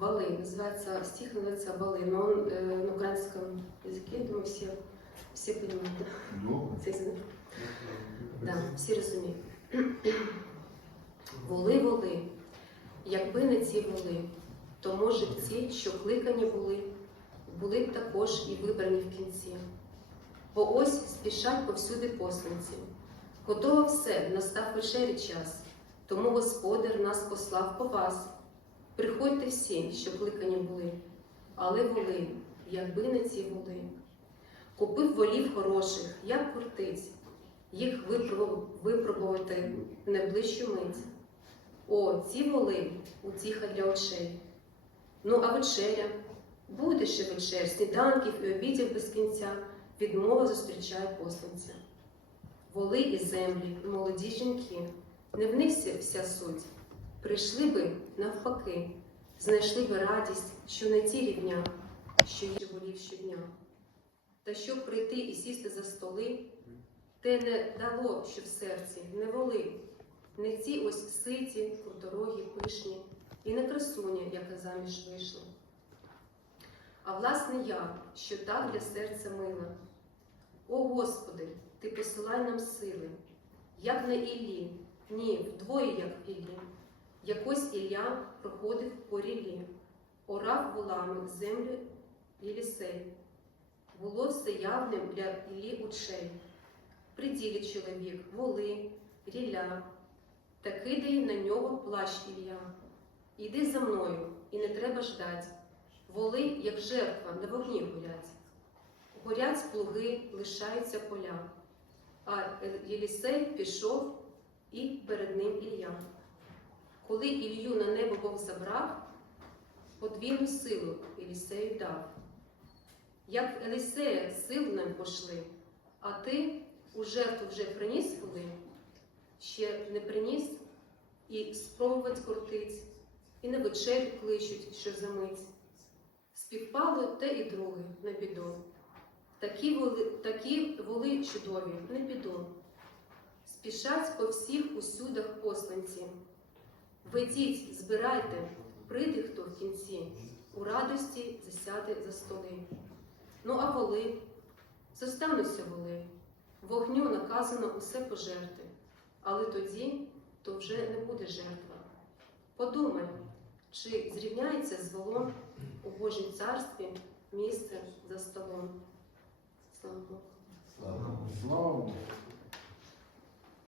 валы. Называется, стих называется валы, но он э, на украинском языке, я думаю, все, все понимают. да, Добре. цей знак. Да, всі розуміють. Воли, воли, якби не ці воли, то може б ці, що кликані були, були б також і вибрані в кінці. Бо ось спішать повсюди посланці. Готово все, настав вечері час, тому Господар нас послав по вас. Приходьте всі, що кликані були, але воли, якби не ці воли. Купив волів хороших, як куртиць, їх випробувати в найближчу мить. О, ці воли, утіха для очей. Ну, а вечеря? Буде ще вечер, сніданків і обідів без кінця, відмова зустрічає посланця. Воли і землі, молоді жінки, не в них вся суть. Прийшли би навпаки, знайшли би радість, що не ті рівня, що є волів щодня. Та щоб прийти і сісти за столи, те не дало, що в серці не воли, не ці ось ситі, круторогі, пишні, і не красуні, яка заміж вийшла. А власне я, що так для серця мила. О Господи, Ти посилай нам сили, як на Іллі, ні, вдвоє, як Іллі. Якось Ілля проходив по ріллі, орав волами землю Єлісей. Було все явним для Іллі очей. Приділі чоловік, воли, рілля, та кидає на нього плащ Ілля. Іди за мною, і не треба ждать. Воли, як жертва, на вогні горять. Горять плуги, лишаються поля. А Єлісей пішов і перед ним Ілля. Коли Ілью на небо Бог забрав, подвійну силу Єлісею дав. Як Елисея сил нам пошли, а ти у жертву вже приніс воли, ще не приніс і спробувать кортиць, і на вечерю кличуть, що за мить. Співпало те і друге на біду. Такі воли, такі воли чудові, не біду. Спішать по всіх усюдах посланці. Ведіть, збирайте, прийде хто в кінці, у радості засяде за столи. Ну, а воли, зостануться воли, вогню наказано усе пожерти, але тоді то вже не буде жертва. Подумай, чи зрівняється з волом у Божім царстві місце за столом. Слава Богу. Слава Богу.